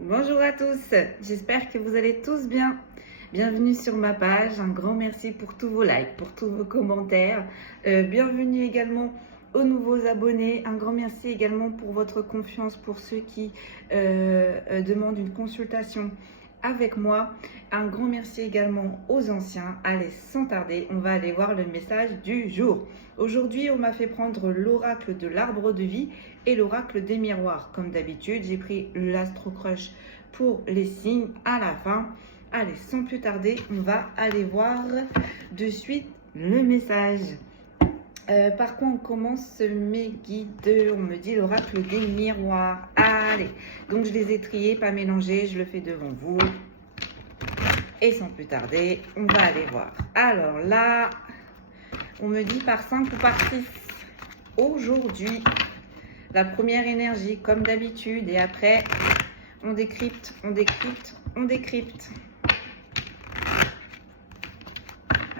Bonjour à tous, j'espère que vous allez tous bien. Bienvenue sur ma page, un grand merci pour tous vos likes, pour tous vos commentaires. Bienvenue également aux nouveaux abonnés, un grand merci également pour votre confiance, pour ceux qui demandent une consultation avec moi. Un grand merci également aux anciens. Allez, sans tarder, on va aller voir le message du jour. Aujourd'hui, on m'a fait prendre l'oracle de l'arbre de vie et l'oracle des miroirs. Comme d'habitude, j'ai pris l'Astro Crush pour les signes à la fin. Allez, sans plus tarder, on va aller voir de suite le message. Par quoi on commence mes guides? On me dit l'oracle des miroirs. Allez, donc je les ai triés, pas mélangés, je le fais devant vous. Et sans plus tarder, on va aller voir. Alors là, on me dit par 5 ou par 6. Aujourd'hui, la première énergie, comme d'habitude. Et après, on décrypte, on décrypte, on décrypte.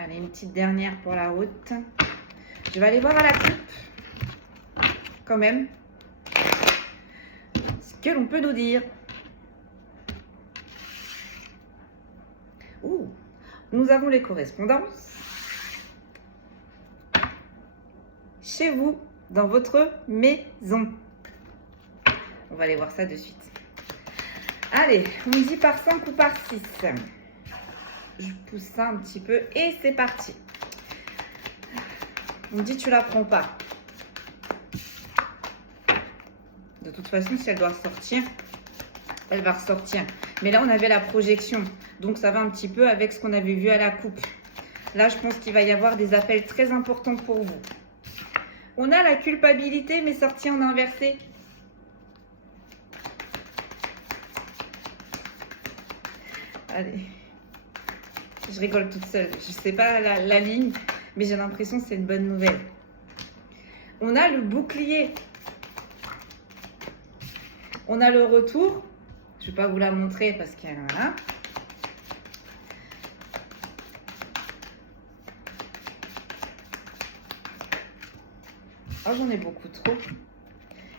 Allez, une petite dernière pour la haute. Je vais aller voir à la coupe, quand même, ce que l'on peut nous dire. Ouh, nous avons les correspondances. Chez vous, dans votre maison. On va aller voir ça de suite. Allez, on me dit par 5 ou par 6. Je pousse ça un petit peu et c'est parti. On me dit tu la prends pas. De toute façon, si elle doit ressortir, elle va ressortir. Mais là, on avait la projection. Donc, ça va un petit peu avec ce qu'on avait vu à la coupe. Là, je pense qu'il va y avoir des appels très importants pour vous. On a la culpabilité, mais sortie en inversé. Allez. Je rigole toute seule. Je ne sais pas la ligne, mais j'ai l'impression que c'est une bonne nouvelle. On a le bouclier. On a le retour. Je ne vais pas vous la montrer parce qu'il y a un... Oh, j'en ai beaucoup trop.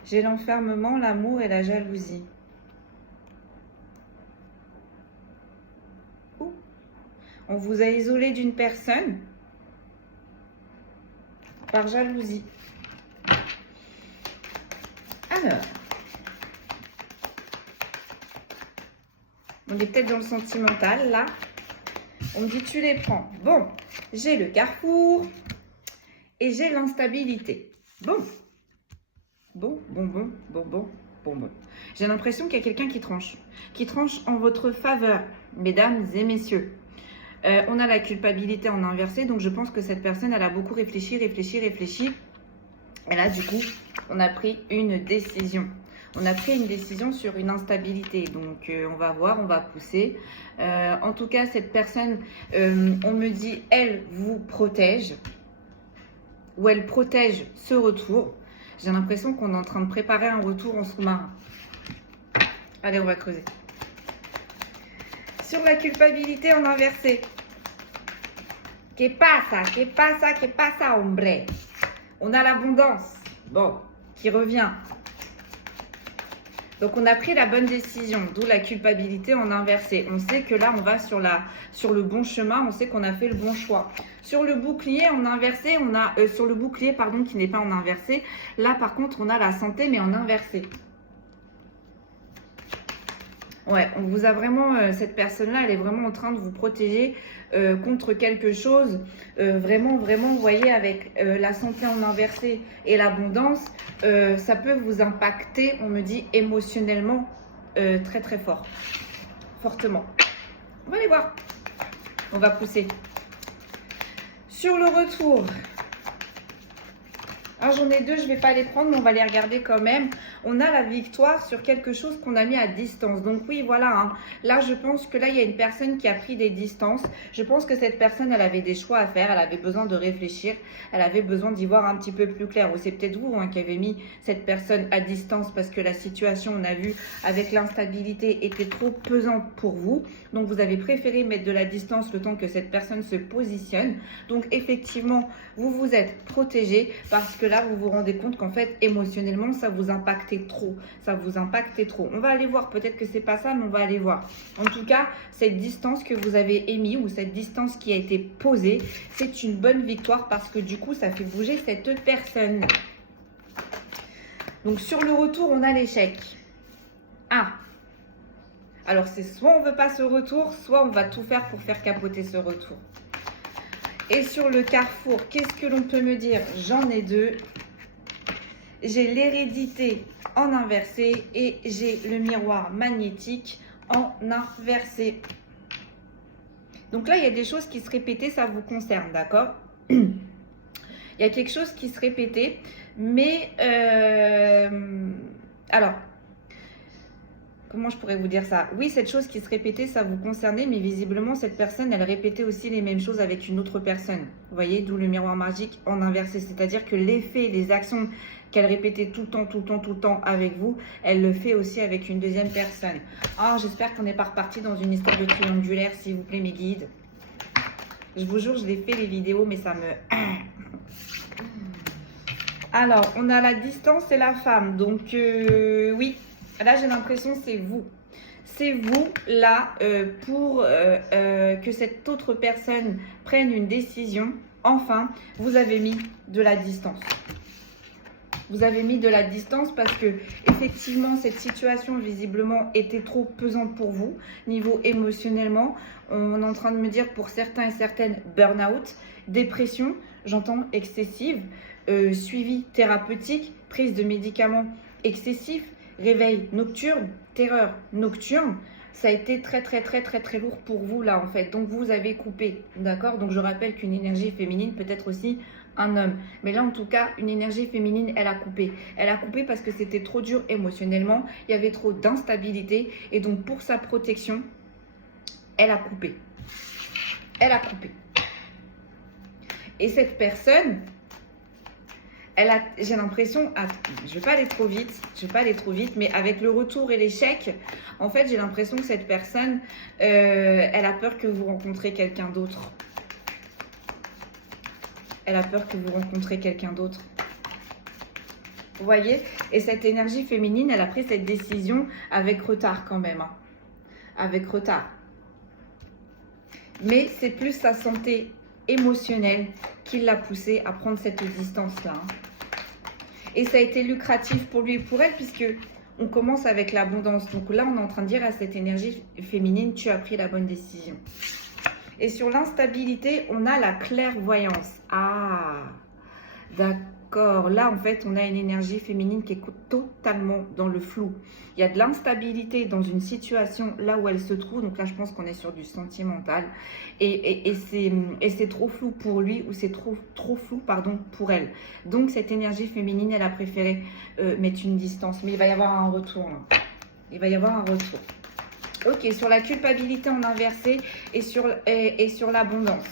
J'ai l'enfermement, l'amour et la jalousie. Ouh. On vous a isolé d'une personne par jalousie. Alors, on est peut-être dans le sentimental, là. On me dit, tu les prends. Bon, j'ai le carrefour et j'ai l'instabilité. Bon. Bon. J'ai l'impression qu'il y a quelqu'un qui tranche en votre faveur, mesdames et messieurs. On a la culpabilité en inversé, donc je pense que cette personne, elle a beaucoup réfléchi. Et là, du coup, on a pris une décision. On a pris une décision sur une instabilité. Donc, on va voir, on va pousser. En tout cas, cette personne, on me dit, elle vous protège. Ou elle protège ce retour. J'ai l'impression qu'on est en train de préparer un retour en sous-marin. Allez, on va creuser. Sur la culpabilité en inversé. Que pasa, hombre? On a l'abondance. Bon, qui revient. Donc, on a pris la bonne décision, d'où la culpabilité en inversé. On sait que là, on va sur le bon chemin. On sait qu'on a fait le bon choix. Sur le bouclier en inversé, on a sur le bouclier, pardon, qui n'est pas en inversé. Là, par contre, on a la santé, mais en inversé. Ouais, on vous a vraiment, cette personne-là, elle est vraiment en train de vous protéger contre quelque chose. Vraiment, vous voyez, avec la santé en inversé et l'abondance, ça peut vous impacter, on me dit, émotionnellement très, très fort. Fortement. On va aller voir. On va pousser. Sur le retour. Alors, j'en ai deux, je ne vais pas les prendre, mais on va les regarder quand même. On a la victoire sur quelque chose qu'on a mis à distance. Donc oui, voilà. Hein. Là, je pense que là, il y a une personne qui a pris des distances. Je pense que cette personne, elle avait des choix à faire. Elle avait besoin de réfléchir. Elle avait besoin d'y voir un petit peu plus clair. Ou c'est peut-être vous hein, qui avez mis cette personne à distance parce que la situation, on a vu, avec l'instabilité, était trop pesante pour vous. Donc, vous avez préféré mettre de la distance le temps que cette personne se positionne. Donc, effectivement, vous vous êtes protégé parce que là, vous vous rendez compte qu'en fait, émotionnellement, ça vous impactait trop. Ça vous impactait trop. On va aller voir. Peut-être que c'est pas ça, mais on va aller voir. En tout cas, cette distance que vous avez émise ou cette distance qui a été posée, c'est une bonne victoire parce que du coup, ça fait bouger cette personne. Donc, sur le retour, on a l'échec. Ah! Alors, c'est soit on ne veut pas ce retour, soit on va tout faire pour faire capoter ce retour. Et sur le carrefour, qu'est-ce que l'on peut me dire? J'en ai deux. J'ai l'hérédité en inversé et j'ai le miroir magnétique en inversé. Donc là, il y a des choses qui se répétaient, ça vous concerne, d'accord? Il y a quelque chose qui se répétait, mais alors, comment je pourrais vous dire ça? Oui, cette chose qui se répétait, ça vous concernait, mais visiblement, cette personne, elle répétait aussi les mêmes choses avec une autre personne. Vous voyez, d'où le miroir magique en inversé. C'est-à-dire que l'effet, les actions qu'elle répétait tout le temps avec vous, elle le fait aussi avec une deuxième personne. Ah, j'espère qu'on n'est pas reparti dans une histoire de triangulaire, s'il vous plaît, mes guides. Je vous jure, je l'ai fait les vidéos, mais ça me... Alors, on a la distance et la femme. Donc, oui. Là, j'ai l'impression que c'est vous. C'est vous, là, pour que cette autre personne prenne une décision. Enfin, vous avez mis de la distance. Vous avez mis de la distance parce que, effectivement, cette situation, visiblement, était trop pesante pour vous. Niveau émotionnellement, on est en train de me dire, pour certains et certaines, burn-out, dépression, j'entends excessive, suivi thérapeutique, prise de médicaments excessifs, réveil nocturne, terreur nocturne, ça a été très lourd pour vous là en fait. Donc vous avez coupé, d'accord? Donc je rappelle qu'une énergie féminine peut être aussi un homme. Mais là en tout cas, une énergie féminine, elle a coupé. Elle a coupé parce que c'était trop dur émotionnellement, il y avait trop d'instabilité et donc pour sa protection, elle a coupé. Elle a coupé. Et cette personne... j'ai l'impression, je vais pas aller trop vite, mais avec le retour et l'échec, en fait, j'ai l'impression que cette personne, elle a peur que vous rencontrez quelqu'un d'autre. Elle a peur que vous rencontrez quelqu'un d'autre. Vous voyez? Et cette énergie féminine, elle a pris cette décision avec retard quand même. Hein. Avec retard. Mais c'est plus sa santé émotionnelle qui l'a poussée à prendre cette distance-là. Hein. Et ça a été lucratif pour lui et pour elle puisque on commence avec l'abondance. Donc là, on est en train de dire à cette énergie féminine, tu as pris la bonne décision. Et sur l'instabilité, on a la clairvoyance. Ah, d'accord. Là, en fait, on a une énergie féminine qui est totalement dans le flou. Il y a de l'instabilité dans une situation là où elle se trouve. Donc là, je pense qu'on est sur du sentimental. Et c'est trop flou pour lui ou c'est trop flou, pardon, pour elle. Donc, cette énergie féminine, elle a préféré mettre une distance. Mais il va y avoir un retour. Là. Il va y avoir un retour. Ok, sur la culpabilité en inversé et sur l'abondance.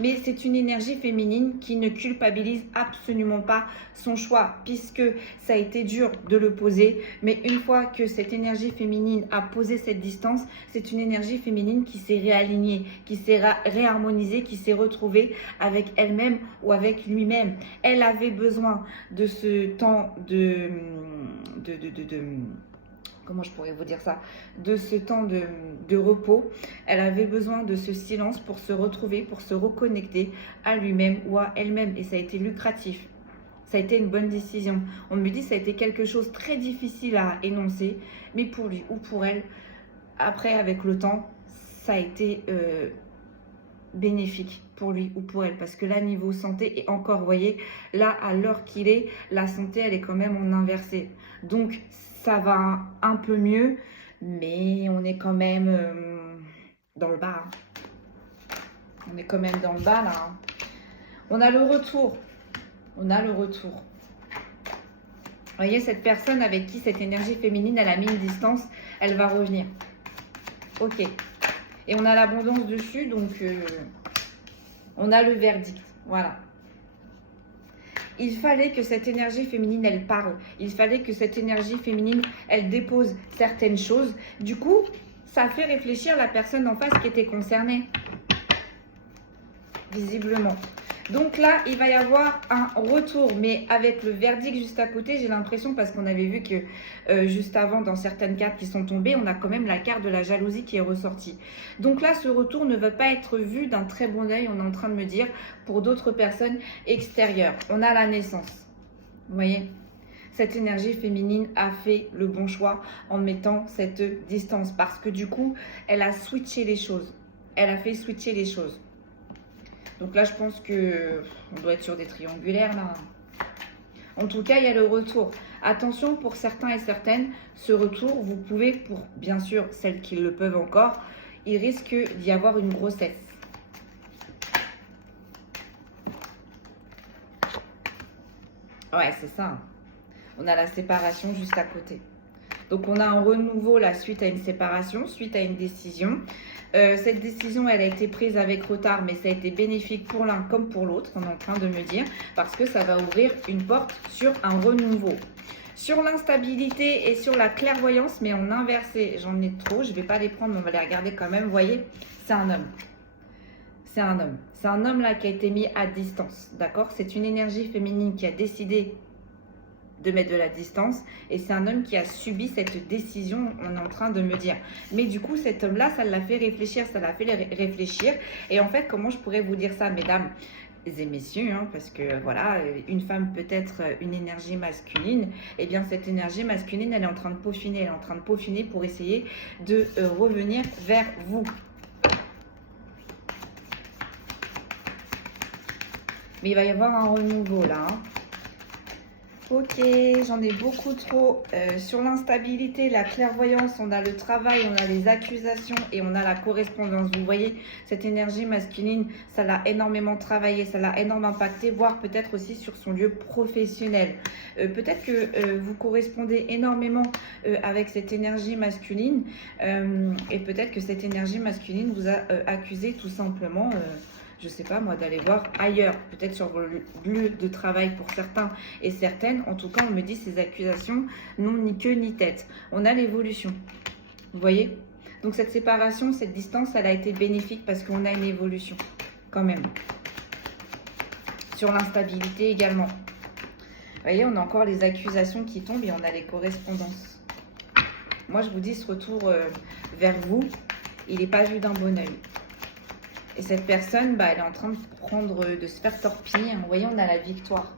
Mais c'est une énergie féminine qui ne culpabilise absolument pas son choix, puisque ça a été dur de le poser. Mais une fois que cette énergie féminine a posé cette distance, c'est une énergie féminine qui s'est réalignée, qui s'est réharmonisée, qui s'est retrouvée avec elle-même ou avec lui-même. Elle avait besoin de ce temps comment je pourrais vous dire ça, de ce temps de repos. Elle avait besoin de ce silence pour se retrouver, pour se reconnecter à lui-même ou à elle-même. Et ça a été lucratif. Ça a été une bonne décision. On me dit que ça a été quelque chose de très difficile à énoncer, mais pour lui ou pour elle, après, avec le temps, ça a été bénéfique pour lui ou pour elle. Parce que là, niveau santé, et encore, vous voyez, là, à l'heure qu'il est, la santé, elle est quand même en inversé. Donc, ça va un peu mieux, mais on est quand même dans le bas. Hein. On est quand même dans le bas, là. Hein. On a le retour. On a le retour. Vous voyez, cette personne avec qui cette énergie féminine, elle a mis une distance, elle va revenir. Ok. Et on a l'abondance dessus, donc on a le verdict. Voilà. Il fallait que cette énergie féminine, elle parle. Il fallait que cette énergie féminine, elle dépose certaines choses. Du coup, ça a fait réfléchir la personne en face qui était concernée. Visiblement. Donc là, il va y avoir un retour, mais avec le verdict juste à côté, j'ai l'impression, parce qu'on avait vu que juste avant, dans certaines cartes qui sont tombées, on a quand même la carte de la jalousie qui est ressortie. Donc là, ce retour ne va pas être vu d'un très bon œil, on est en train de me dire, pour d'autres personnes extérieures. On a la naissance, vous voyez ? Cette énergie féminine a fait le bon choix en mettant cette distance, parce que du coup, elle a switché les choses. Elle a fait switcher les choses. Donc là, je pense que on doit être sur des triangulaires, là. En tout cas, il y a le retour. Attention, pour certains et certaines, ce retour, vous pouvez, pour bien sûr celles qui le peuvent encore, il risque d'y avoir une grossesse. Ouais, c'est ça. On a la séparation juste à côté. Donc, on a un renouveau là suite à une séparation, suite à une décision. Cette décision, elle a été prise avec retard, mais ça a été bénéfique pour l'un comme pour l'autre, on est en train de me dire, parce que ça va ouvrir une porte sur un renouveau. Sur l'instabilité et sur la clairvoyance, mais en inversé, j'en ai trop, je ne vais pas les prendre, mais on va les regarder quand même. Vous voyez, c'est un homme. C'est un homme. C'est un homme là qui a été mis à distance, d'accord? C'est une énergie féminine qui a décidé de mettre de la distance, et c'est un homme qui a subi cette décision, on est en train de me dire. Mais du coup, cet homme-là, ça l'a fait réfléchir, et en fait, comment je pourrais vous dire ça, mesdames et messieurs, hein, parce que voilà, une femme peut être une énergie masculine, et bien cette énergie masculine, elle est en train de peaufiner, elle est en train de peaufiner pour essayer de revenir vers vous. Mais il va y avoir un renouveau là, hein. Ok, j'en ai beaucoup trop. Sur l'instabilité, la clairvoyance, on a le travail, on a les accusations et on a la correspondance. Vous voyez, cette énergie masculine, ça l'a énormément travaillé, ça l'a énormément impacté, voire peut-être aussi sur son lieu professionnel. Peut-être que vous correspondez énormément avec cette énergie masculine et peut-être que cette énergie masculine vous a accusé tout simplement... je sais pas moi, d'aller voir ailleurs, peut-être sur vos lieux de travail pour certains et certaines. En tout cas, on me dit ces accusations n'ont ni queue ni tête. On a l'évolution, vous voyez? Donc cette séparation, cette distance, elle a été bénéfique parce qu'on a une évolution quand même. Sur l'instabilité également. Vous voyez, on a encore les accusations qui tombent et on a les correspondances. Moi, je vous dis, ce retour vers vous, il n'est pas vu d'un bon oeil. Et cette personne, bah, elle est en train de se faire torpiller. Vous voyez, on a la victoire.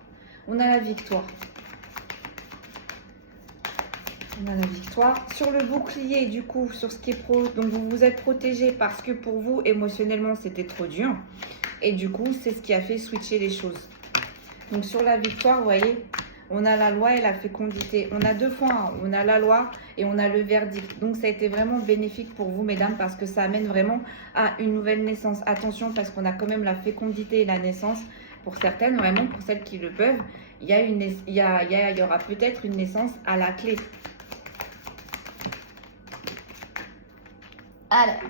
On a la victoire. On a la victoire. Sur le bouclier, du coup, sur ce qui est pro, donc vous vous êtes protégé parce que pour vous, émotionnellement, c'était trop dur. Et du coup, c'est ce qui a fait switcher les choses. Donc sur la victoire, vous voyez, on a la loi et la fécondité. On a deux fois, hein. On a la loi et on a le verdict. Donc ça a été vraiment bénéfique pour vous, mesdames, parce que ça amène vraiment à une nouvelle naissance. Attention, parce qu'on a quand même la fécondité et la naissance. Pour certaines, vraiment, pour celles qui le peuvent, il y aura peut-être une naissance à la clé. Alors,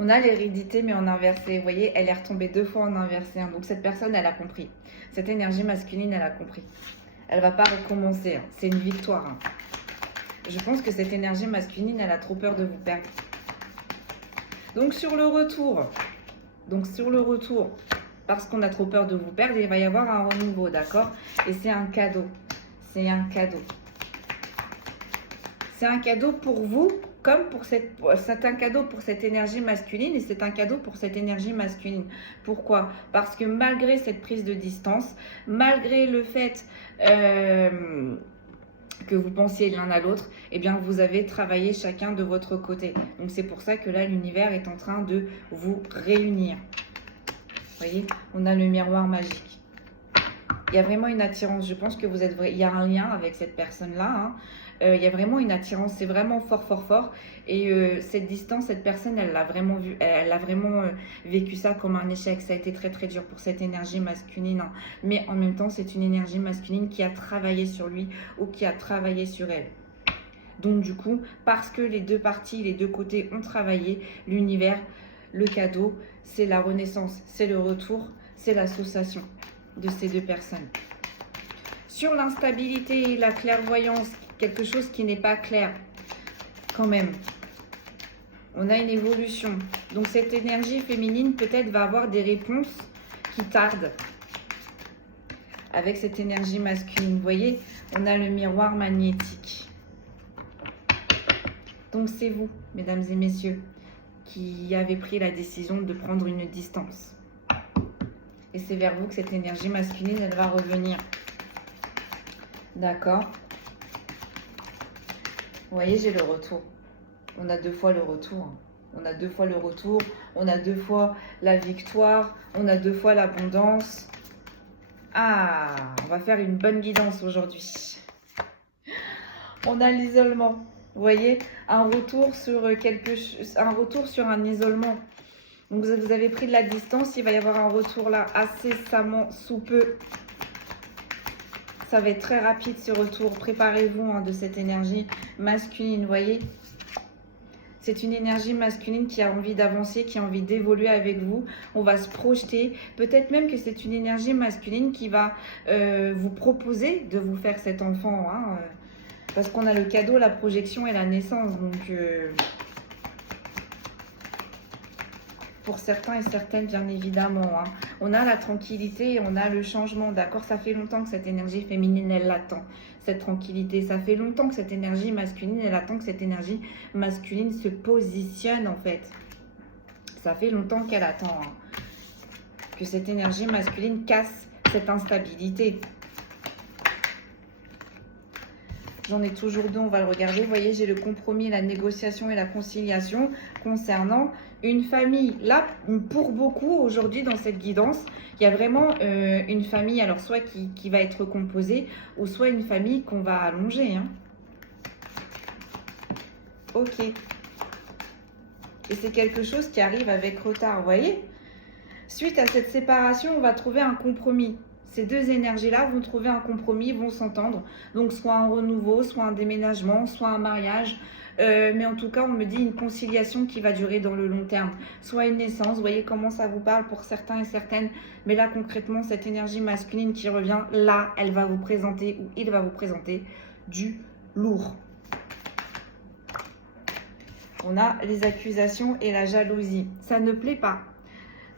on a l'hérédité, mais en inversé. Vous voyez, elle est retombée deux fois en inversé. Hein. Donc, cette personne, elle a compris. Cette énergie masculine, elle a compris. Elle ne va pas recommencer. Hein. C'est une victoire. Hein. Je pense que cette énergie masculine, elle a trop peur de vous perdre. Donc, sur le retour, parce qu'on a trop peur de vous perdre, il va y avoir un renouveau, d'accord? Et c'est un cadeau. C'est un cadeau. C'est un cadeau pour vous, comme pour c'est un cadeau pour cette énergie masculine et c'est un cadeau pour cette énergie masculine. Pourquoi? Parce que malgré cette prise de distance, malgré le fait que vous pensiez l'un à l'autre, eh bien vous avez travaillé chacun de votre côté. Donc c'est pour ça que là l'univers est en train de vous réunir. Vous voyez, on a le miroir magique. Il y a vraiment une attirance. Je pense que vous êtes il y a un lien avec cette personne-là. Hein. Il y a vraiment une attirance, c'est vraiment fort, fort, fort. Et cette distance, cette personne, elle l'a vraiment vu, elle a vraiment vécu ça comme un échec. Ça a été très, très dur pour cette énergie masculine. Hein. Mais en même temps, c'est une énergie masculine qui a travaillé sur lui ou qui a travaillé sur elle. Donc du coup, parce que les deux parties, les deux côtés ont travaillé, l'univers, le cadeau, c'est la renaissance, c'est le retour, c'est l'association de ces deux personnes. Sur l'instabilité et la clairvoyance, quelque chose qui n'est pas clair quand même. On a une évolution. Donc cette énergie féminine peut-être va avoir des réponses qui tardent avec cette énergie masculine. Vous voyez, on a le miroir magnétique. Donc c'est vous, mesdames et messieurs, qui avez pris la décision de prendre une distance. Et c'est vers vous que cette énergie masculine, elle va revenir. D'accord? Vous voyez, j'ai le retour. On a 2 fois le retour. On a 2 fois le retour. On a 2 fois la victoire. On a 2 fois l'abondance. Ah, on va faire une bonne guidance aujourd'hui. On a l'isolement. Vous voyez, un retour sur un isolement. Donc vous avez pris de la distance, il va y avoir un retour là incessamment sous peu. Ça va être très rapide ce retour. Préparez-vous de cette énergie masculine, vous voyez. C'est une énergie masculine qui a envie d'avancer, qui a envie d'évoluer avec vous. On va se projeter. Peut-être même que c'est une énergie masculine qui va vous proposer de vous faire cet enfant. Parce qu'on a le cadeau, la projection et la naissance. Donc, pour certains et certaines, bien évidemment. On a la tranquillité et on a le changement. D'accord? Ça fait longtemps que cette énergie féminine, elle l'attend. Cette tranquillité. Ça fait longtemps que cette énergie masculine, elle attend que cette énergie masculine se positionne, en fait. Ça fait longtemps qu'elle attend. Que cette énergie masculine casse cette instabilité. J'en ai toujours 2, on va le regarder. Vous voyez, j'ai le compromis, la négociation et la conciliation concernant une famille. Là, pour beaucoup, aujourd'hui, dans cette guidance, il y a vraiment une famille, alors soit qui va être composée, ou soit une famille qu'on va allonger. Ok. Et c'est quelque chose qui arrive avec retard, vous voyez? Suite à cette séparation, on va trouver un compromis. Ces 2 énergies-là vont trouver un compromis, vont s'entendre. Donc, soit un renouveau, soit un déménagement, soit un mariage. Mais en tout cas, on me dit une conciliation qui va durer dans le long terme. Soit une naissance, vous voyez comment ça vous parle pour certains et certaines. Mais là, concrètement, cette énergie masculine qui revient, là, elle va vous présenter, ou il va vous présenter, du lourd. On a les accusations et la jalousie. Ça ne plaît pas.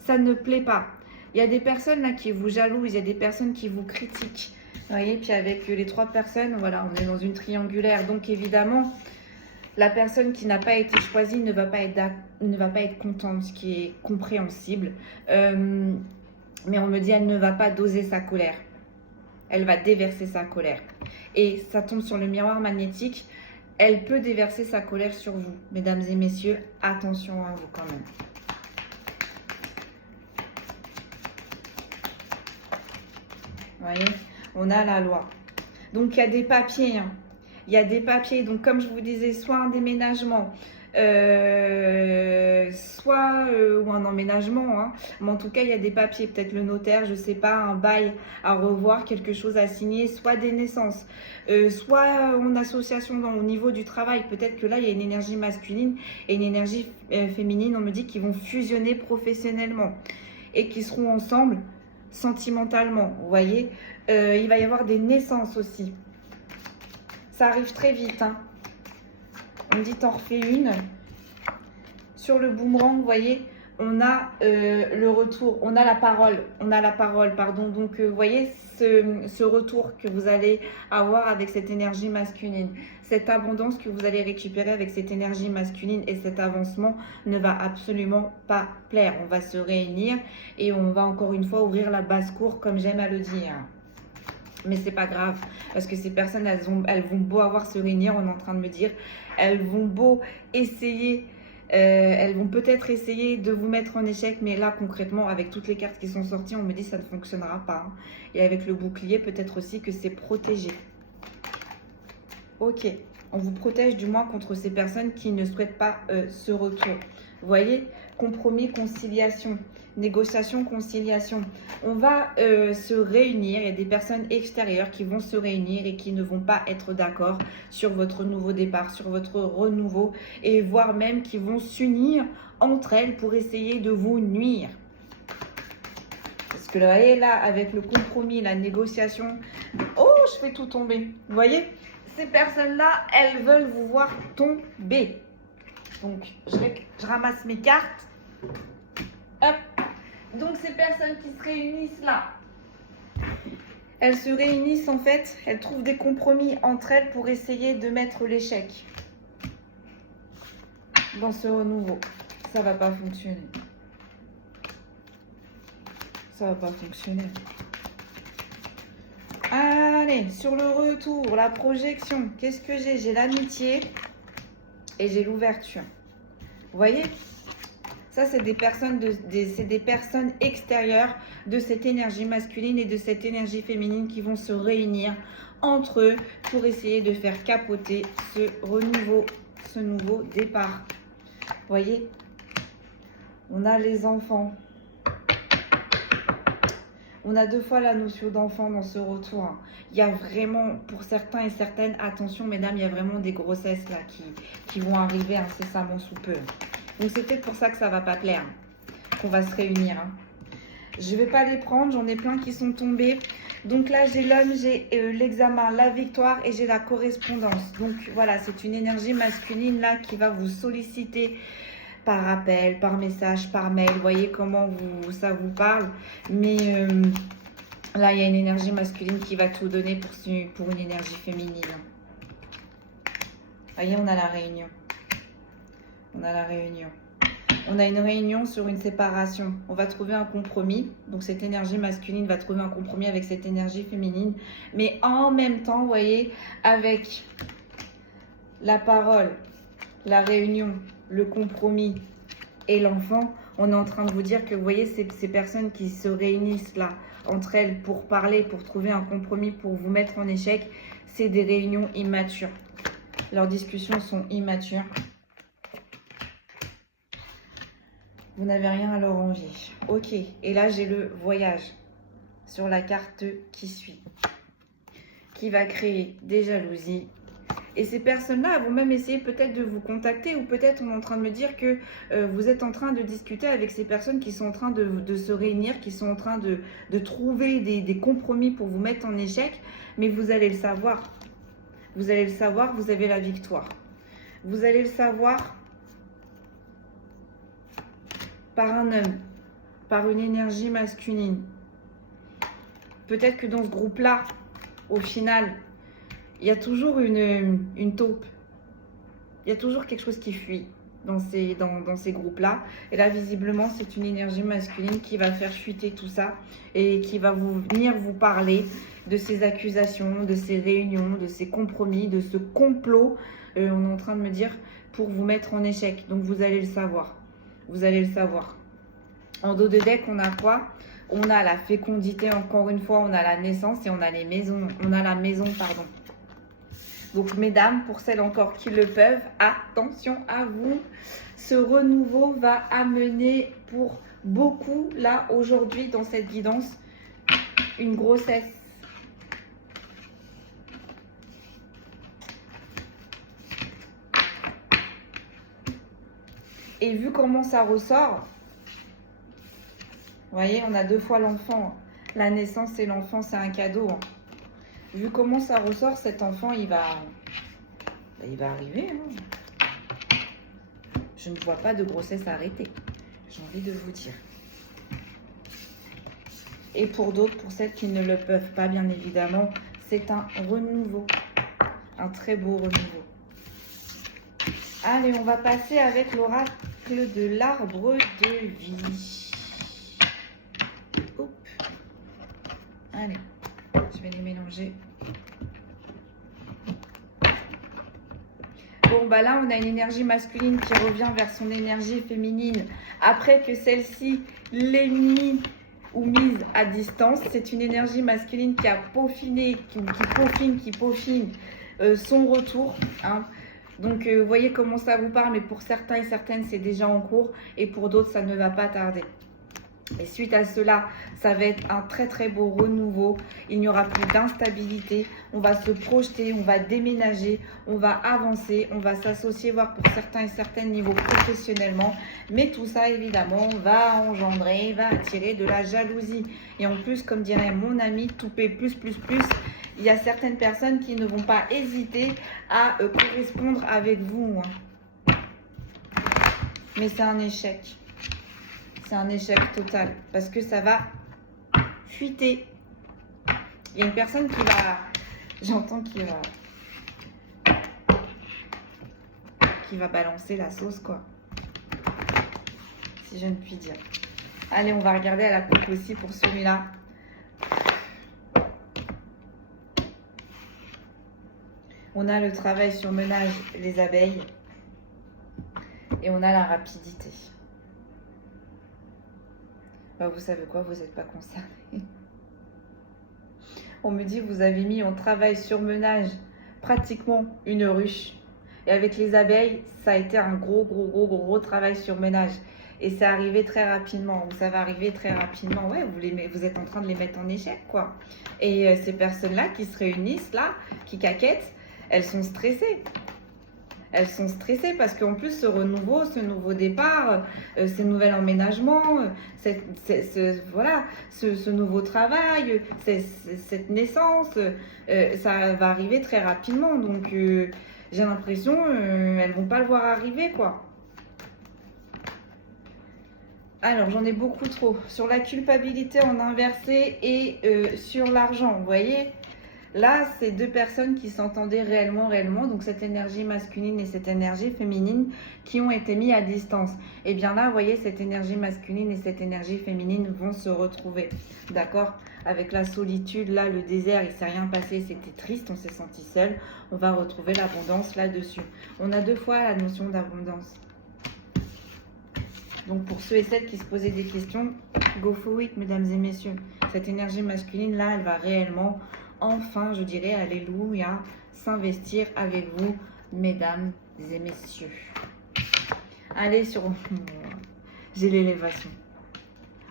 Ça ne plaît pas. Il y a des personnes là qui vous jalousent, il y a des personnes qui vous critiquent. Vous voyez, puis avec les 3 personnes, voilà, on est dans une triangulaire. Donc évidemment, la personne qui n'a pas été choisie ne va pas être contente, ce qui est compréhensible. Mais on me dit, elle ne va pas doser sa colère. Elle va déverser sa colère. Et ça tombe sur le miroir magnétique. Elle peut déverser sa colère sur vous. Mesdames et messieurs, attention à vous quand même. Vous voyez, on a la loi. Donc, il y a des papiers. Il y a des papiers. Donc, comme je vous disais, soit un déménagement, soit ou un emménagement. Mais en tout cas, il y a des papiers. Peut-être le notaire, je ne sais pas, un bail à revoir, quelque chose à signer, soit des naissances, soit en association au niveau du travail. Peut-être que là, il y a une énergie masculine et une énergie féminine. On me dit qu'ils vont fusionner professionnellement et qu'ils seront ensemble sentimentalement, vous voyez. Il va y avoir des naissances aussi. Ça arrive très vite. On me dit t'en refais une. Sur le boomerang, vous voyez, on a le retour, on a la parole, pardon. Donc, vous voyez ce retour que vous allez avoir avec cette énergie masculine. Cette abondance que vous allez récupérer avec cette énergie masculine et cet avancement ne va absolument pas plaire. On va se réunir et on va encore une fois ouvrir la basse-cour comme j'aime à le dire. Mais c'est pas grave parce que ces personnes, elles vont beau avoir se réunir, on est en train de me dire, elles vont beau essayer, elles vont peut-être essayer de vous mettre en échec, mais là concrètement avec toutes les cartes qui sont sorties, on me dit que ça ne fonctionnera pas. Et avec le bouclier, peut-être aussi que c'est protégé. Ok, on vous protège du moins contre ces personnes qui ne souhaitent pas ce retour. Vous voyez, compromis, conciliation, négociation, conciliation. On va se réunir. Il y a des personnes extérieures qui vont se réunir et qui ne vont pas être d'accord sur votre nouveau départ, sur votre renouveau, et voire même qui vont s'unir entre elles pour essayer de vous nuire. Parce que là, vous voyez, là, avec le compromis, la négociation, oh, je fais tout tomber. Vous voyez, ces personnes-là, elles veulent vous voir tomber. Donc, je ramasse mes cartes. Hop. Donc, ces personnes qui se réunissent là, elles se réunissent en fait, elles trouvent des compromis entre elles pour essayer de mettre l'échec dans ce renouveau. Ça va pas fonctionner. Ça va pas fonctionner. Allez, sur le retour, la projection, qu'est-ce que j'ai? J'ai l'amitié et j'ai l'ouverture. Vous voyez? Ça, c'est des personnes, c'est des personnes extérieures de cette énergie masculine et de cette énergie féminine qui vont se réunir entre eux pour essayer de faire capoter ce renouveau, ce nouveau départ. Vous voyez? On a les enfants. On a deux fois la notion d'enfant dans ce retour. Il y a vraiment, pour certains et certaines, attention mesdames, il y a vraiment des grossesses là qui vont arriver incessamment sous peu. Donc c'est peut-être pour ça que ça va pas plaire, qu'on va se réunir. Je vais pas les prendre, j'en ai plein qui sont tombés. Donc là j'ai l'homme, j'ai l'examen, la victoire et j'ai la correspondance. Donc voilà, c'est une énergie masculine là qui va vous solliciter par appel, par message, par mail. Vous voyez comment ça vous parle. Mais là, il y a une énergie masculine qui va tout donner pour une énergie féminine. Vous voyez, on a la réunion. On a la réunion. On a une réunion sur une séparation. On va trouver un compromis. Donc, cette énergie masculine va trouver un compromis avec cette énergie féminine. Mais en même temps, vous voyez, avec la parole, la réunion, le compromis et l'enfant, on est en train de vous dire que vous voyez ces personnes qui se réunissent là entre elles pour parler, pour trouver un compromis, pour vous mettre en échec, c'est des réunions immatures. Leurs discussions sont immatures. Vous n'avez rien à leur envier. Ok, et là j'ai le voyage sur la carte qui suit, qui va créer des jalousies. Et ces personnes-là vont même essayer peut-être de vous contacter ou peut-être on est en train de me dire que vous êtes en train de discuter avec ces personnes qui sont en train de se réunir, qui sont en train de trouver des compromis pour vous mettre en échec. Mais vous allez le savoir. Vous allez le savoir, vous avez la victoire. Vous allez le savoir par un homme, par une énergie masculine. Peut-être que dans ce groupe-là, au final, il y a toujours une taupe. Il y a toujours quelque chose qui fuit dans ces groupes-là. Et là, visiblement, c'est une énergie masculine qui va faire fuiter tout ça et qui va venir vous parler de ces accusations, de ces réunions, de ces compromis, de ce complot, on est en train de me dire, pour vous mettre en échec. Donc, vous allez le savoir. Vous allez le savoir. En dos de deck, on a quoi? On a la fécondité, encore une fois, on a la naissance et on a les maisons. On a la maison, pardon. Donc, mesdames, pour celles encore qui le peuvent, attention à vous. Ce renouveau va amener pour beaucoup, là, aujourd'hui, dans cette guidance, une grossesse. Et vu comment ça ressort, vous voyez, on a deux fois l'enfant. La naissance et l'enfant, c'est un cadeau. Vu comment ça ressort, cet enfant, il va arriver. Je ne vois pas de grossesse arrêtée. J'ai envie de vous dire. Et pour d'autres, pour celles qui ne le peuvent pas, bien évidemment, c'est un renouveau. Un très beau renouveau. Allez, on va passer avec l'oracle de l'arbre de vie. Hop. Allez. Je vais les mélanger. Bon, bah là, on a une énergie masculine qui revient vers son énergie féminine. Après que celle-ci l'ait mis ou mise à distance, c'est une énergie masculine qui a peaufiné, qui peaufine son retour. Donc, vous voyez comment ça vous parle, mais pour certains et certaines, c'est déjà en cours. Et pour d'autres, ça ne va pas tarder. Et suite à cela, ça va être un très très beau renouveau. Il n'y aura plus d'instabilité. On va se projeter, on va déménager, on va avancer, on va s'associer, voire pour certains et certaines niveaux professionnellement. Mais tout ça, évidemment, va engendrer, va attirer de la jalousie. Et en plus, comme dirait mon ami Toupé plus, il y a certaines personnes qui ne vont pas hésiter à correspondre avec vous. Mais c'est un échec. C'est un échec total. Parce que ça va fuiter. Il y a une personne qui va... J'entends qu'il va balancer la sauce, quoi. Si je ne puis dire. Allez, on va regarder à la coupe aussi pour celui-là. On a le travail sur ménage, les abeilles. Et on a la rapidité. Bah, vous savez quoi, vous n'êtes pas concerné. On me dit, vous avez mis en travail sur ménage pratiquement une ruche. Et avec les abeilles, ça a été un gros travail sur ménage. Et c'est arrivé très rapidement. Ça va arriver très rapidement. Ouais, vous êtes en train de les mettre en échec, quoi. Et ces personnes-là qui se réunissent, là, qui caquettent, elles sont stressées. Elles sont stressées parce qu'en plus, ce renouveau, ce nouveau départ, ces nouveaux emménagements, ce nouveau travail, cette naissance, ça va arriver très rapidement. Donc, j'ai l'impression elles vont pas le voir arriver, quoi. Alors, j'en ai beaucoup trop. Sur la culpabilité en inversé et sur l'argent, vous voyez. Là, c'est deux personnes qui s'entendaient réellement. Donc, cette énergie masculine et cette énergie féminine qui ont été mis à distance. Et bien là, vous voyez, cette énergie masculine et cette énergie féminine vont se retrouver. D'accord? Avec la solitude, là, le désert, il ne s'est rien passé. C'était triste, on s'est senti seul. On va retrouver l'abondance là-dessus. On a deux fois la notion d'abondance. Donc, pour ceux et celles qui se posaient des questions, go for it, mesdames et messieurs. Cette énergie masculine, là, elle va réellement... enfin, je dirais, alléluia, s'investir avec vous, mesdames et messieurs. Allez sur... J'ai l'élévation.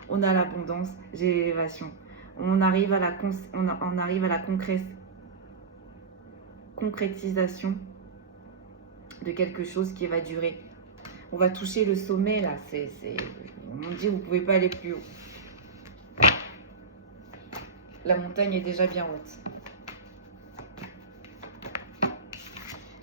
On a l'abondance, j'ai l'élévation. On arrive à la, concrétisation de quelque chose qui va durer. On va toucher le sommet, là. On me dit, vous ne pouvez pas aller plus haut. La montagne est déjà bien haute.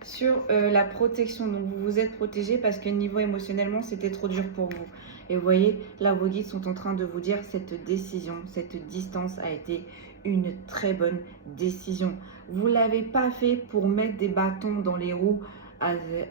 Sur la protection, donc vous vous êtes protégé parce que niveau émotionnellement, c'était trop dur pour vous. Et vous voyez, là, vos guides sont en train de vous dire cette décision, cette distance a été une très bonne décision. Vous ne l'avez pas fait pour mettre des bâtons dans les roues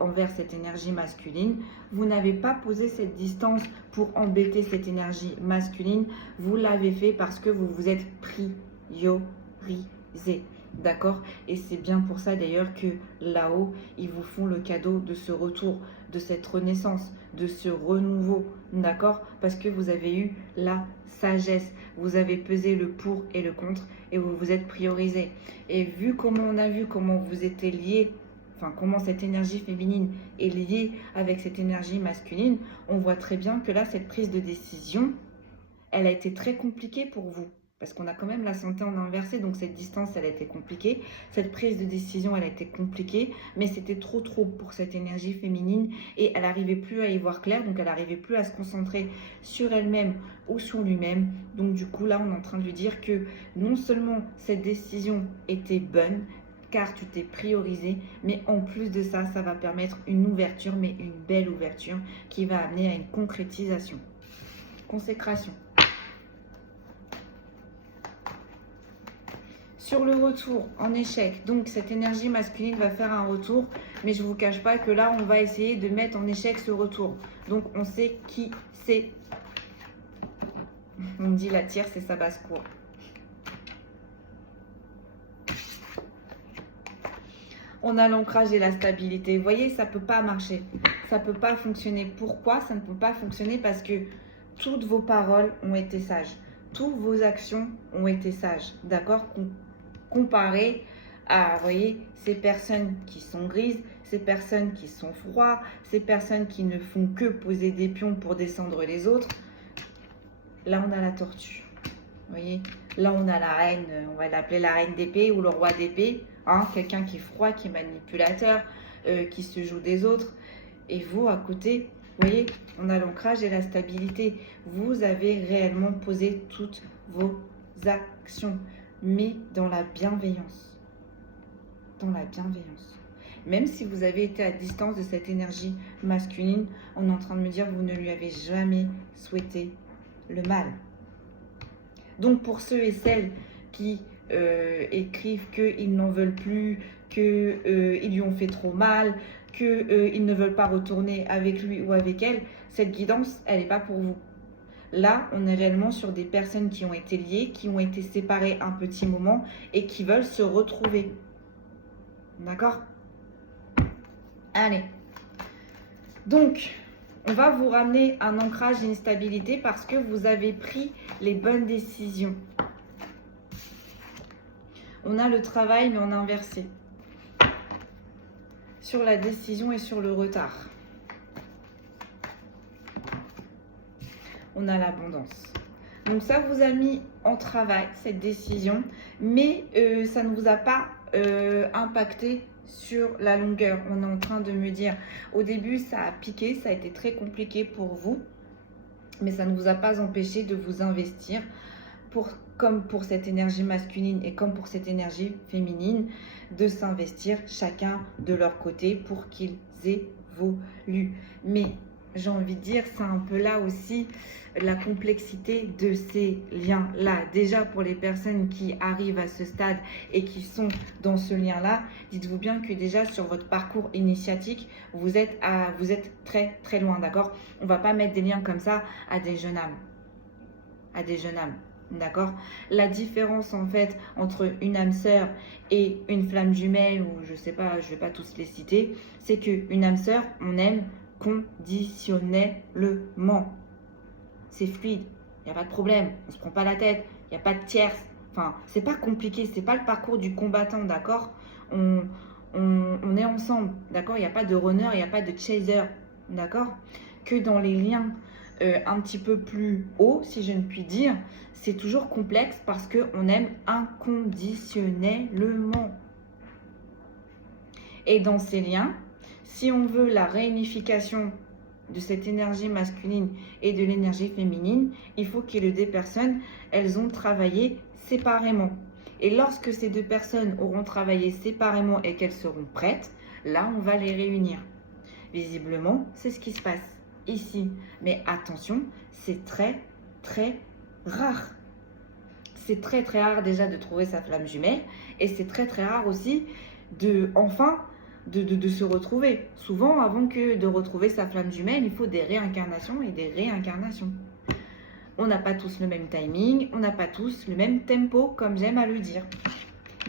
envers cette énergie masculine. Vous n'avez pas posé cette distance pour embêter cette énergie masculine. Vous l'avez fait parce que vous vous êtes priorisé. D'accord? Et c'est bien pour ça d'ailleurs que là-haut, ils vous font le cadeau de ce retour, de cette renaissance, de ce renouveau. D'accord? Parce que vous avez eu la sagesse. Vous avez pesé le pour et le contre et vous vous êtes priorisé. Et vu comment on a vu comment vous étiez liés, enfin comment cette énergie féminine est liée avec cette énergie masculine, on voit très bien que là, cette prise de décision, elle a été très compliquée pour vous. Parce qu'on a quand même la santé en inversé, donc cette distance, elle a été compliquée. Cette prise de décision, elle a été compliquée, mais c'était trop pour cette énergie féminine et elle n'arrivait plus à y voir clair, donc elle n'arrivait plus à se concentrer sur elle-même ou sur lui-même. Donc du coup, là, on est en train de lui dire que non seulement cette décision était bonne, car tu t'es priorisé, mais en plus de ça, ça va permettre une ouverture, mais une belle ouverture qui va amener à une concrétisation, consécration. Sur le retour, en échec, donc cette énergie masculine va faire un retour, mais je ne vous cache pas que là, on va essayer de mettre en échec ce retour. Donc, on sait qui c'est. On me dit la tire, c'est sa basse-cour. On a l'ancrage et la stabilité. Vous voyez, ça ne peut pas marcher. Ça ne peut pas fonctionner. Pourquoi ça ne peut pas fonctionner? Parce que toutes vos paroles ont été sages. Toutes vos actions ont été sages. D'accord? Comparé à, vous voyez, ces personnes qui sont grises, ces personnes qui sont froides, ces personnes qui ne font que poser des pions pour descendre les autres. Là, on a la tortue. Vous voyez, là, on a la reine, on va l'appeler la reine d'épée ou le roi d'épée. Hein, quelqu'un qui est froid, qui est manipulateur, qui se joue des autres. Et vous, à côté, vous voyez, on a l'ancrage et la stabilité. Vous avez réellement posé toutes vos actions, mais dans la bienveillance. Dans la bienveillance. Même si vous avez été à distance de cette énergie masculine, on est en train de me dire que vous ne lui avez jamais souhaité le mal. Donc pour ceux et celles qui écrivent qu'ils n'en veulent plus, qu'ils lui ont fait trop mal, qu'ils ne veulent pas retourner avec lui ou avec elle, cette guidance, elle n'est pas pour vous. Là, on est réellement sur des personnes qui ont été liées, qui ont été séparées un petit moment et qui veulent se retrouver. D'accord? Allez. Donc, on va vous ramener un ancrage et une stabilité parce que vous avez pris les bonnes décisions. On a le travail, mais on a inversé. Sur la décision et sur le retard. On a l'abondance. Donc ça vous a mis en travail, cette décision, mais ça ne vous a pas impacté sur la longueur. On est en train de me dire, au début ça a piqué, ça a été très compliqué pour vous, mais ça ne vous a pas empêché de vous investir comme pour cette énergie masculine et comme pour cette énergie féminine, de s'investir chacun de leur côté pour qu'ils évoluent. Mais j'ai envie de dire, c'est un peu là aussi la complexité de ces liens-là. Déjà pour les personnes qui arrivent à ce stade et qui sont dans ce lien-là, dites-vous bien que déjà sur votre parcours initiatique, vous êtes très très loin, d'accord? On ne va pas mettre des liens comme ça à des jeunes âmes. À des jeunes âmes. D'accord? La différence en fait entre une âme sœur et une flamme jumelle, ou je sais pas, je vais pas tous les citer, c'est qu'une âme sœur, on aime conditionnellement. C'est fluide, il n'y a pas de problème, on se prend pas la tête, il n'y a pas de tierce. Enfin, c'est pas compliqué, c'est pas le parcours du combattant, d'accord? On est ensemble, d'accord? Il n'y a pas de runner, il n'y a pas de chaser, d'accord? Que dans les liens un petit peu plus haut, si je ne puis dire, c'est toujours complexe parce qu'on aime inconditionnellement. Et dans ces liens, si on veut la réunification de cette énergie masculine et de l'énergie féminine, il faut que les deux personnes, elles ont travaillé séparément. Et lorsque ces deux personnes auront travaillé séparément et qu'elles seront prêtes, là, on va les réunir. Visiblement, c'est ce qui se passe ici. Mais attention, c'est très, très rare. C'est très, très rare déjà de trouver sa flamme jumelle. Et c'est très, très rare aussi de se retrouver. Souvent, avant que de retrouver sa flamme jumelle, il faut des réincarnations et des réincarnations. On n'a pas tous le même timing, on n'a pas tous le même tempo, comme j'aime à le dire.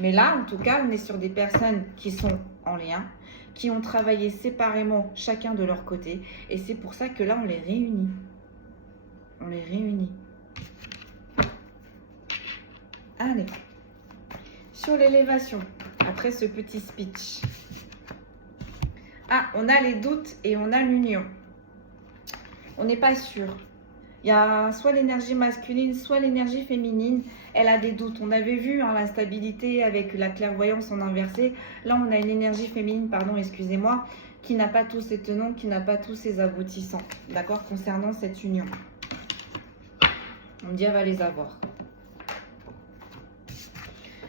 Mais là, en tout cas, on est sur des personnes qui sont en lien, qui ont travaillé séparément chacun de leur côté. Et c'est pour ça que là, on les réunit. On les réunit. Allez. Sur l'élévation, après ce petit speech. Ah, on a les doutes et on a l'union. On n'est pas sûr. Il y a soit l'énergie masculine, soit l'énergie féminine. Elle a des doutes. On avait vu la stabilité avec la clairvoyance en inversé. Là, on a une énergie féminine, pardon, excusez-moi, qui n'a pas tous ses tenants, qui n'a pas tous ses aboutissants. D'accord? Concernant cette union. On dit, elle va les avoir.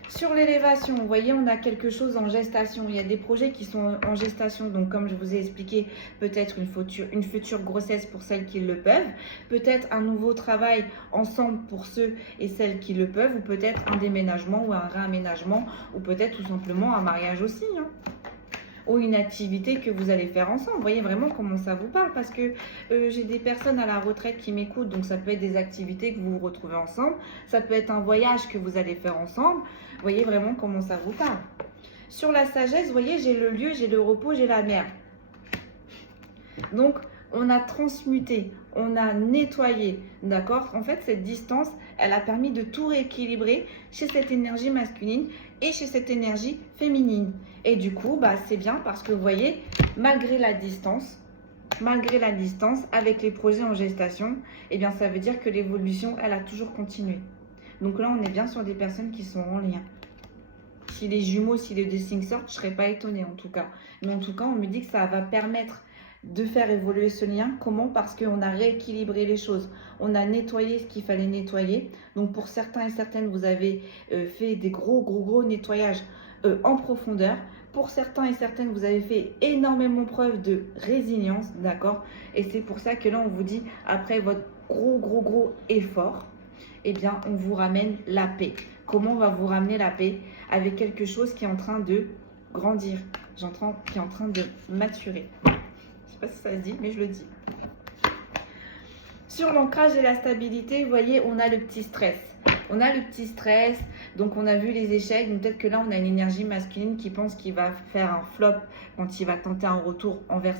Sur l'élévation, vous voyez, on a quelque chose en gestation. Il y a des projets qui sont en gestation. Donc, comme je vous ai expliqué, peut-être une future grossesse pour celles qui le peuvent. Peut-être un nouveau travail ensemble pour ceux et celles qui le peuvent. Ou peut-être un déménagement ou un réaménagement. Ou peut-être tout simplement un mariage aussi. Ou une activité que vous allez faire ensemble. Vous voyez vraiment comment ça vous parle, parce que j'ai des personnes à la retraite qui m'écoutent, donc ça peut être des activités que vous vous retrouvez ensemble, ça peut être un voyage que vous allez faire ensemble. Vous voyez vraiment comment ça vous parle. Sur la sagesse, vous voyez, j'ai le lieu, j'ai le repos, j'ai la mer. Donc, on a transmuté, on a nettoyé, d'accord? En fait, cette distance, elle a permis de tout rééquilibrer chez cette énergie masculine et chez cette énergie féminine. Et du coup, c'est bien parce que vous voyez, malgré la distance, avec les projets en gestation, eh bien, ça veut dire que l'évolution, elle a toujours continué. Donc là, on est bien sur des personnes qui sont en lien. Si les jumeaux, si les deux signes sortent, je ne serais pas étonnée en tout cas. Mais en tout cas, on me dit que ça va permettre de faire évoluer ce lien. Comment? Parce qu'on a rééquilibré les choses. On a nettoyé ce qu'il fallait nettoyer. Donc pour certains et certaines, vous avez fait des gros nettoyages en profondeur. pour certains et certaines, vous avez fait énormément preuve de résilience, d'accord? Et c'est pour ça que là, on vous dit, après votre gros effort, eh bien, on vous ramène la paix. Comment on va vous ramener la paix? Avec quelque chose qui est en train de grandir, j'entends, qui est en train de maturer. Je ne sais pas si ça se dit, mais je le dis. Sur l'ancrage et la stabilité, vous voyez, on a le petit stress. On a le petit stress, donc on a vu les échecs. Donc peut-être que là, on a une énergie masculine qui pense qu'il va faire un flop quand il va tenter un retour envers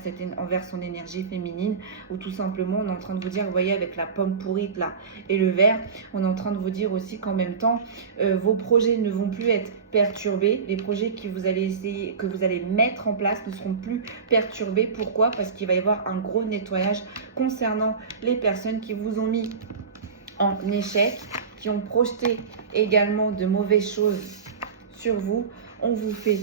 son énergie féminine. Ou tout simplement, on est en train de vous dire, vous voyez, avec la pomme pourrite là et le verre, on est en train de vous dire aussi qu'en même temps, vos projets ne vont plus être perturbés. Les projets que vous allez mettre en place ne seront plus perturbés. Pourquoi? Parce qu'il va y avoir un gros nettoyage concernant les personnes qui vous ont mis en échec, qui ont projeté également de mauvaises choses sur vous. On vous fait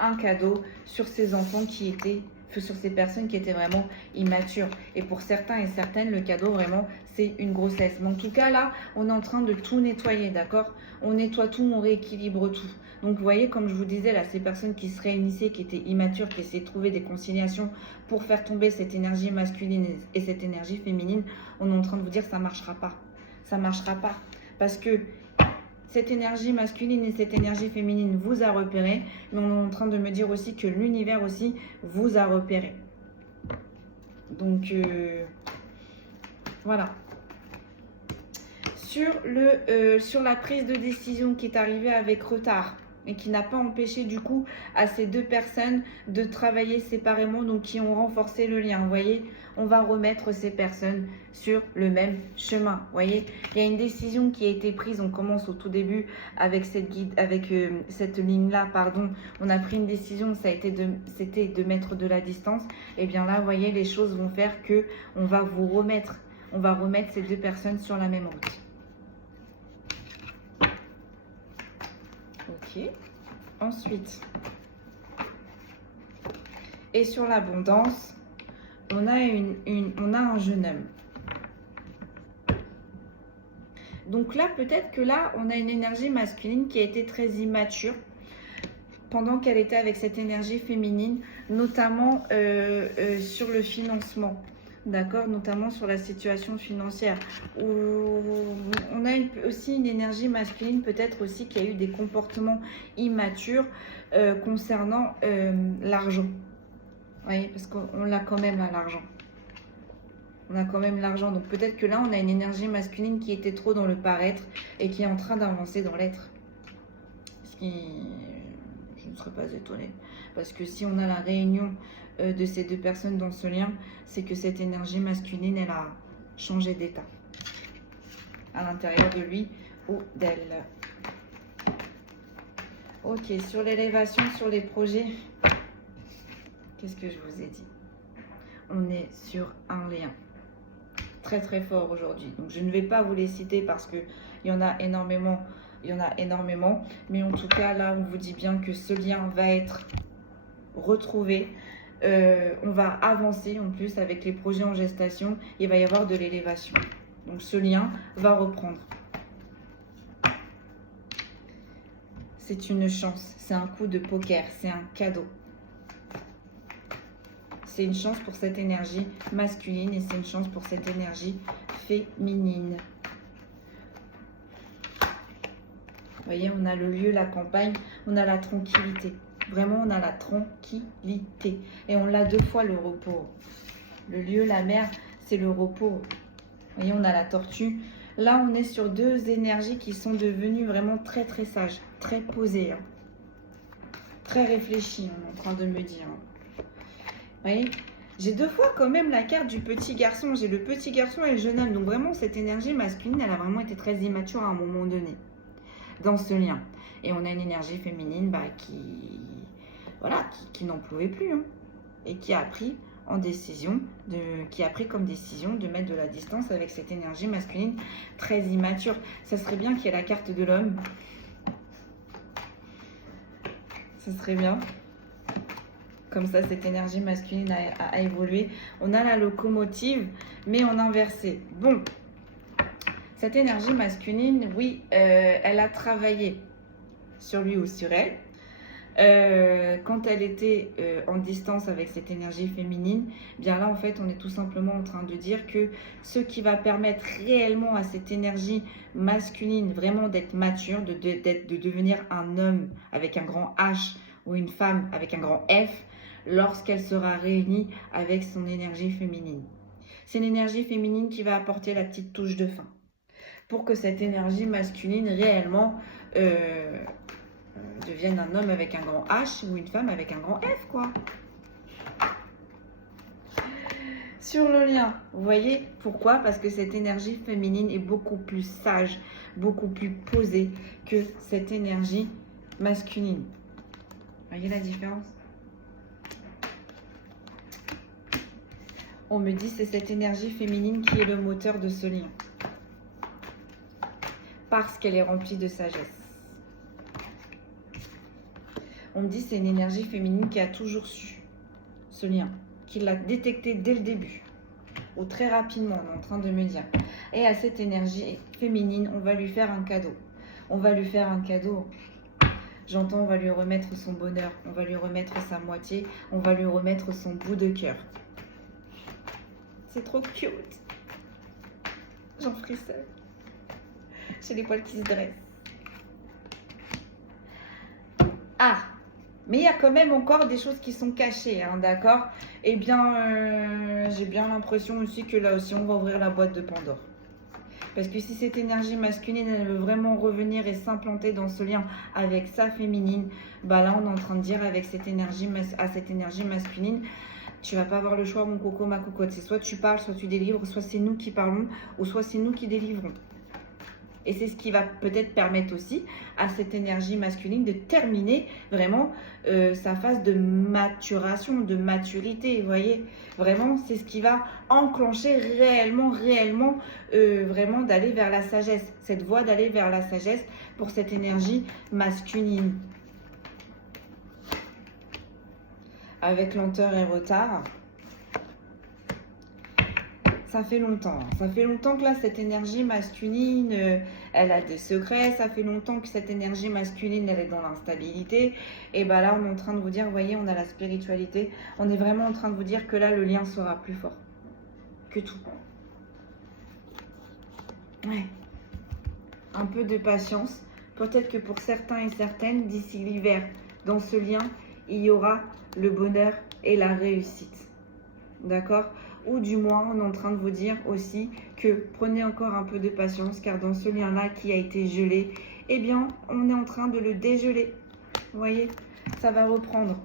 un cadeau sur ces enfants qui étaient, sur ces personnes qui étaient vraiment immatures. Et pour certains et certaines, le cadeau vraiment, c'est une grossesse. Mais en tout cas, là, on est en train de tout nettoyer, d'accord? On nettoie tout, on rééquilibre tout. Donc, vous voyez, comme je vous disais, là, ces personnes qui se réunissaient, qui étaient immatures, qui essaient de trouver des conciliations pour faire tomber cette énergie masculine et cette énergie féminine, on est en train de vous dire que ça ne marchera pas. Ça ne marchera pas. Parce que cette énergie masculine et cette énergie féminine vous a repéré, mais on est en train de me dire aussi que l'univers aussi vous a repéré. Donc, voilà. Sur la prise de décision qui est arrivée avec retard et qui n'a pas empêché du coup à ces deux personnes de travailler séparément, donc qui ont renforcé le lien. Vous voyez, on va remettre ces personnes sur le même chemin. Vous voyez, il y a une décision qui a été prise. On commence au tout début avec cette ligne-là, pardon. On a pris une décision, c'était de mettre de la distance. Et bien là, vous voyez, les choses vont faire que on va remettre ces deux personnes sur la même route. Ok. Ensuite, et sur l'abondance, on a un jeune homme. Donc là, peut-être que là, on a une énergie masculine qui a été très immature pendant qu'elle était avec cette énergie féminine, notamment sur le financement. D'accord, notamment sur la situation financière. Où on a aussi une énergie masculine, peut-être aussi qui a eu des comportements immatures concernant l'argent. Vous voyez, parce qu'on l'a quand même là, l'argent. On a quand même l'argent. Donc peut-être que là, on a une énergie masculine qui était trop dans le paraître et qui est en train d'avancer dans l'être. Ce qui, je ne serais pas étonnée. Parce que si on a la réunion de ces deux personnes dans ce lien, c'est que cette énergie masculine, elle a changé d'état à l'intérieur de lui ou d'elle. Ok, sur l'élévation, sur les projets, qu'est-ce que je vous ai dit? On est sur un lien très très fort aujourd'hui. Donc je ne vais pas vous les citer parce qu'il y en a énormément. Mais en tout cas, là, on vous dit bien que ce lien va être retrouvé. On va avancer en plus avec les projets en gestation. Il va y avoir de l'élévation. Donc ce lien va reprendre. C'est une chance. C'est un coup de poker. C'est un cadeau. C'est une chance pour cette énergie masculine et c'est une chance pour cette énergie féminine. Vous voyez, on a le lieu, la campagne, on a la tranquillité. Vraiment, on a la tranquillité. Et on l'a deux fois, le repos. Le lieu, la mer, c'est le repos. Vous voyez, on a la tortue. Là, on est sur deux énergies qui sont devenues vraiment très, très sages, très posées. Hein. Très réfléchies, on est en train de me dire. Vous voyez, j'ai deux fois quand même la carte du petit garçon. J'ai le petit garçon et le jeune homme. Donc vraiment, cette énergie masculine, elle a vraiment été très immature à un moment donné. Dans ce lien. Et on a une énergie féminine qui n'en pouvait plus. Hein, et qui a pris comme décision de mettre de la distance avec cette énergie masculine très immature. Ça serait bien qu'il y ait la carte de l'homme. Ce serait bien. Comme ça, cette énergie masculine a évolué. On a la locomotive, mais en inversé. Bon, cette énergie masculine, oui, elle a travaillé sur lui ou sur elle. quand elle était en distance avec cette énergie féminine, bien là en fait on est tout simplement en train de dire que ce qui va permettre réellement à cette énergie masculine vraiment d'être mature, de devenir un homme avec un grand H ou une femme avec un grand F, lorsqu'elle sera réunie avec son énergie féminine. C'est l'énergie féminine qui va apporter la petite touche de fin pour que cette énergie masculine réellement devienne un homme avec un grand H ou une femme avec un grand F, quoi. Sur le lien, vous voyez pourquoi? Parce que cette énergie féminine est beaucoup plus sage, beaucoup plus posée que cette énergie masculine. Voyez la différence? On me dit c'est cette énergie féminine qui est le moteur de ce lien. Parce qu'elle est remplie de sagesse. On me dit c'est une énergie féminine qui a toujours su ce lien, qui l'a détecté dès le début, ou très rapidement, on est en train de me dire. Et à cette énergie féminine, on va lui faire un cadeau. On va lui faire un cadeau. J'entends, on va lui remettre son bonheur, on va lui remettre sa moitié, on va lui remettre son bout de cœur. C'est trop cute. J'en frissonne. J'ai les poils qui se dressent. Ah, mais il y a quand même encore des choses qui sont cachées, hein, d'accord? Eh bien, j'ai bien l'impression aussi que là aussi, on va ouvrir la boîte de Pandore. Parce que si cette énergie masculine, elle veut vraiment revenir et s'implanter dans ce lien avec sa féminine, bah là, on est en train de dire avec cette énergie, à cette énergie masculine, tu vas pas avoir le choix, mon coco, ma cocotte. C'est soit tu parles, soit tu délivres, soit c'est nous qui parlons, ou soit c'est nous qui délivrons. Et c'est ce qui va peut-être permettre aussi à cette énergie masculine de terminer vraiment sa phase de maturation, de maturité. Vous voyez, vraiment, c'est ce qui va enclencher réellement, vraiment d'aller vers la sagesse. Cette voie d'aller vers la sagesse pour cette énergie masculine. Avec lenteur et retard. Ça fait longtemps que là, cette énergie masculine, elle a des secrets. Ça fait longtemps que cette énergie masculine, elle est dans l'instabilité. Et bah là, on est en train de vous dire, vous voyez, on a la spiritualité. On est vraiment en train de vous dire que là, le lien sera plus fort que tout. Ouais. Un peu de patience. Peut-être que pour certains et certaines, d'ici l'hiver, dans ce lien, il y aura le bonheur et la réussite. D'accord? Ou du moins, on est en train de vous dire aussi que prenez encore un peu de patience, car dans ce lien-là qui a été gelé, eh bien, on est en train de le dégeler. Vous voyez, ça va reprendre.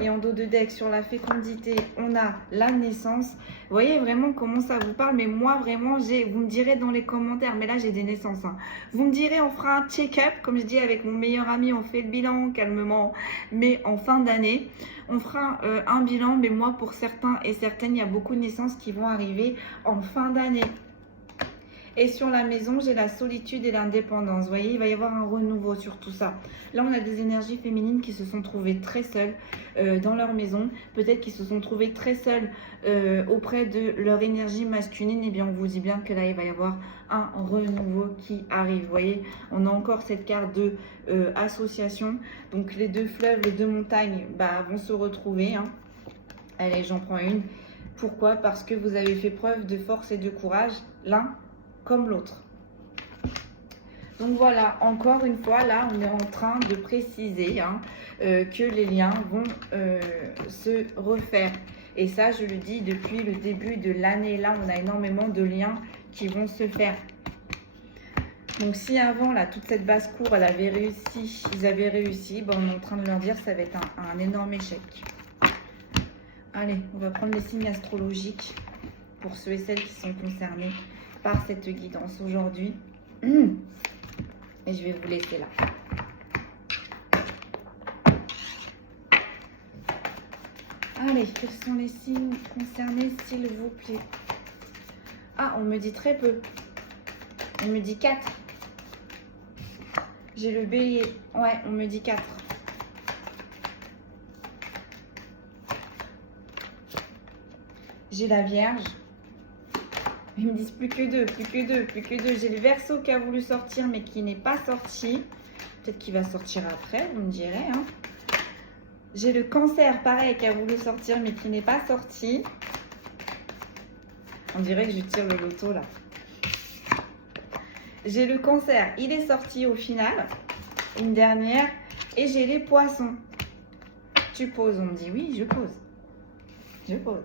Et en dos de deck, sur la fécondité, on a la naissance. Vous voyez vraiment comment ça vous parle. Mais moi, vraiment, vous me direz dans les commentaires. Mais là, j'ai des naissances. Hein. Vous me direz, on fera un check-up. Comme je dis avec mon meilleur ami, on fait le bilan calmement. Mais en fin d'année, on fera un bilan. Mais moi, pour certains et certaines, il y a beaucoup de naissances qui vont arriver en fin d'année. Et sur la maison, j'ai la solitude et l'indépendance. Vous voyez, il va y avoir un renouveau sur tout ça. Là, on a des énergies féminines qui se sont trouvées très seules dans leur maison. Peut-être qu'ils se sont trouvées très seules auprès de leur énergie masculine. Eh bien, on vous dit bien que là, il va y avoir un renouveau qui arrive. Vous voyez, on a encore cette carte de association. Donc, les deux fleuves, les deux montagnes vont se retrouver. Hein. Allez, j'en prends une. Pourquoi? Parce que vous avez fait preuve de force et de courage, l'un comme l'autre. Donc voilà, encore une fois, là, on est en train de préciser que les liens vont se refaire. Et ça, je le dis depuis le début de l'année. Là, on a énormément de liens qui vont se faire. Donc si avant, là, toute cette basse-cour, ils avaient réussi, on est en train de leur dire que ça va être un énorme échec. Allez, on va prendre les signes astrologiques pour ceux et celles qui sont concernés par cette guidance aujourd'hui. Et je vais vous laisser là. Allez, quels sont les signes concernés, s'il vous plaît? Ah, on me dit très peu. On me dit 4. J'ai le bélier. Ouais, on me dit 4. J'ai la vierge. Ils me disent plus que 2, plus que 2, plus que 2. J'ai le verseau qui a voulu sortir mais qui n'est pas sorti. Peut-être qu'il va sortir après, vous me direz. Hein. J'ai le Cancer, pareil, qui a voulu sortir, mais qui n'est pas sorti. On dirait que je tire le loto, là. J'ai le Cancer, il est sorti au final. Une dernière. Et j'ai les Poissons. Tu poses, on me dit oui, je pose. Je pose.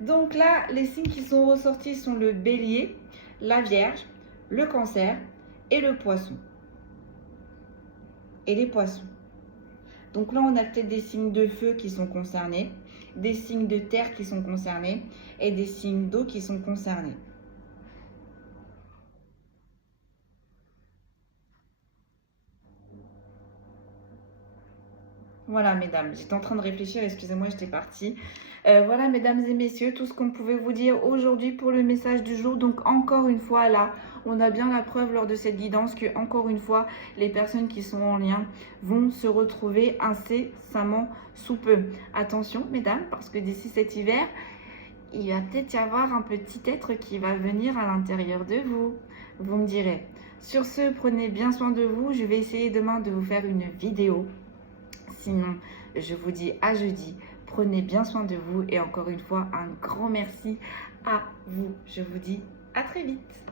Donc là, les signes qui sont ressortis sont le Bélier, la Vierge, le Cancer et le Poisson. Et les Poissons. Donc là, on a peut-être des signes de feu qui sont concernés, des signes de terre qui sont concernés et des signes d'eau qui sont concernés. Voilà, mesdames, j'étais en train de réfléchir, excusez-moi, j'étais partie. Voilà, mesdames et messieurs, tout ce qu'on pouvait vous dire aujourd'hui pour le message du jour. Donc, encore une fois, là, on a bien la preuve lors de cette guidance que, encore une fois, les personnes qui sont en lien vont se retrouver incessamment sous peu. Attention, mesdames, parce que d'ici cet hiver, il va peut-être y avoir un petit être qui va venir à l'intérieur de vous. Vous me direz. Sur ce, prenez bien soin de vous. Je vais essayer demain de vous faire une vidéo. Sinon, je vous dis à jeudi. Prenez bien soin de vous et encore une fois, un grand merci à vous. Je vous dis à très vite.